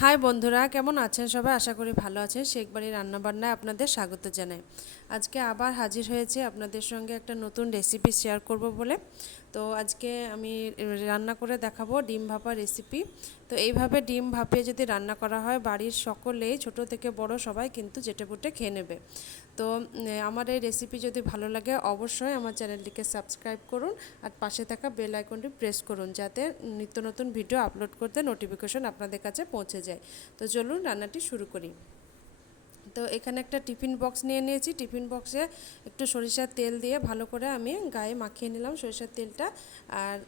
High বন্ধুরা, কেমন আছেন সবাই? আশা করি ভালো আছেন। শেখ বাড়ির রান্নাবান্নায় আপনাদের স্বাগত জানাই। আজকে আবার হাজির হয়েছে আপনাদের সঙ্গে একটা নতুন রেসিপি শেয়ার করব বলে। তো আজকে আমি রান্না করে দেখাবো ডিম ভাপা রেসিপি। তো এইভাবে ডিম ভাপিয়ে যদি রান্না করা হয়, বাড়ির সকলেই ছোট থেকে বড় সবাই কিন্তু চেটেপুটে খেয়ে নেবে। তো আমার এই রেসিপি যদি ভালো লাগে অবশ্যই আমার চ্যানেলটিকে সাবস্ক্রাইব করুন আর পাশে থাকা বেল আইকনটি প্রেস করুন, যাতে নিত্য নতুন ভিডিও আপলোড করতে নোটিফিকেশন আপনাদের কাছে পৌঁছে যায়। তো চলুন রান্নাটি শুরু করি। তো এখানে একটা টিফিন বক্স নিয়ে নিয়েছি। টিফিন বক্সে একটু সরিষার তেল দিয়ে ভালো করে আমি গায়ে মাখিয়ে নিলাম সরিষার তেলটা। আর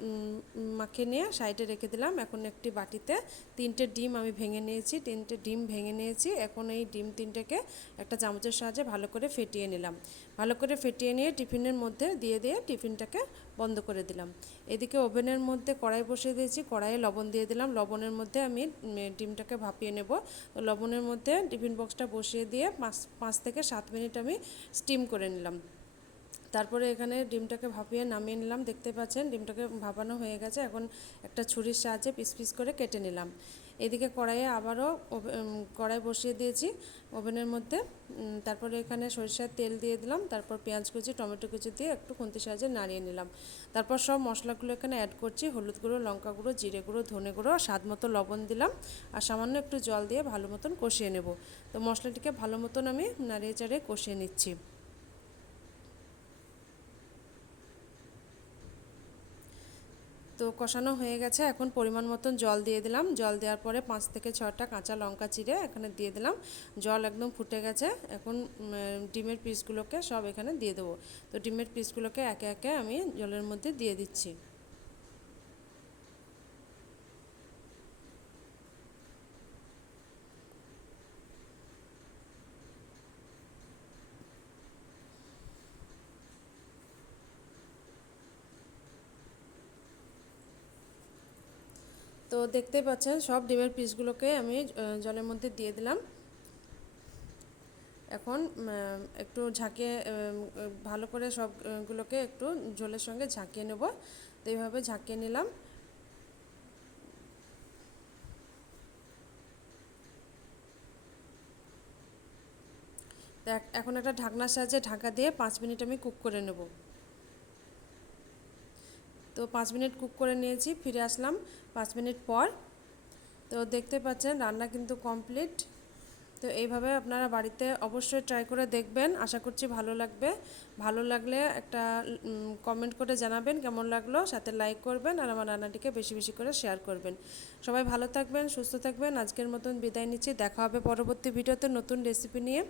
মাখিয়ে নিয়ে সাইডে রেখে দিলাম। এখন একটি বাটিতে 3টে ডিম আমি ভেঙে নিয়েছি। 3টে ডিম ভেঙে নিয়েছি। এখন এই ডিম 3টেকে একটা চামচের সাহায্যে ভালো করে ফেটিয়ে নিলাম। ভালো করে ফেটিয়ে নিয়ে টিফিনের মধ্যে দিয়ে টিফিনটাকে বন্ধ করে দিলাম। এদিকে ওভেনের মধ্যে কড়াই বসিয়ে দিয়েছি। কড়াইয়ে লবণ দিয়ে দিলাম। লবণের মধ্যে আমি ডিমটাকে ভাপিয়ে নেব। তো লবণের মধ্যে টিফিন বক্সটা বসিয়ে দিয়ে 5 থেকে 7 মিনিট আমি স্টিম করে নিলাম। তারপরে এখানে ডিমটাকে ভাপিয়ে নামিয়ে নিলাম। দেখতে পাচ্ছেন ডিমটাকে ভাপানো হয়ে গেছে। এখন একটা ছুরির সাহায্যে পিস পিস করে কেটে নিলাম। এদিকে কড়াইয়ে আবারও কড়াই বসিয়ে দিয়েছি ওভেনের মধ্যে। তারপরে এখানে সরিষার তেল দিয়ে দিলাম। তারপর পেঁয়াজ কুচি, টমেটো কুচি দিয়ে একটু খুন্তির সাহায্যে নাড়িয়ে নিলাম। তারপর সব মশলাগুলো এখানে অ্যাড করছি। হলুদ গুঁড়ো, লঙ্কা গুঁড়ো, জিরে গুঁড়ো, ধনে গুঁড়ো, স্বাদ মতো লবণ দিলাম আর সামান্য একটু জল দিয়ে ভালো মতন কষিয়ে নেব। তো মশলাটিকে ভালো মতন আমি নাড়িয়ে চাড়িয়ে কষিয়ে নিচ্ছি। তো কষানো হয়ে গেছে। এখন পরিমাণ মতন জল দিয়ে দিলাম। জল দেওয়ার পরে 5 থেকে 6টা কাঁচা লঙ্কা চিড়ে এখানে দিয়ে দিলাম। জল একদম ফুটে গেছে। এখন ডিমের পিসগুলোকে সব এখানে দিয়ে দেবো। তো ডিমের পিসগুলোকে একে একে আমি জলের মধ্যে দিয়ে দিচ্ছি। তো দেখতেই পাচ্ছেন সব ডিমের পিসগুলোকে আমি জলের মধ্যে দিয়ে দিলাম। এখন একটু ঝাঁকিয়ে ভালো করে সবগুলোকে একটু ঝোলের সঙ্গে ঝাঁকিয়ে নেব। তো এইভাবে ঝাঁকিয়ে নিলাম। তো এখন একটা ঢাকনার সাহায্যে ঢাকা দিয়ে 5 মিনিট আমি কুক করে নেব। তো 5 মিনিট কুক করে নিয়েছি। ফিরে আসলাম 5 মিনিট পর। তো দেখতে পাচ্ছেন রান্না কিন্তু কমপ্লিট। তো এইভাবে আপনারা বাড়িতে অবশ্যই ট্রাই করে দেখবেন। আশা করছি ভালো লাগবে। ভালো লাগলে একটা কমেন্ট করে জানাবেন কেমন লাগলো, সাথে লাইক করবেন আর আমার রান্নাটিকে বেশি বেশি করে শেয়ার করবেন। সবাই ভালো থাকবেন, সুস্থ থাকবেন। আজকের মতন বিদায় নিচ্ছি। দেখা হবে পরবর্তী ভিডিওতে নতুন রেসিপি নিয়ে।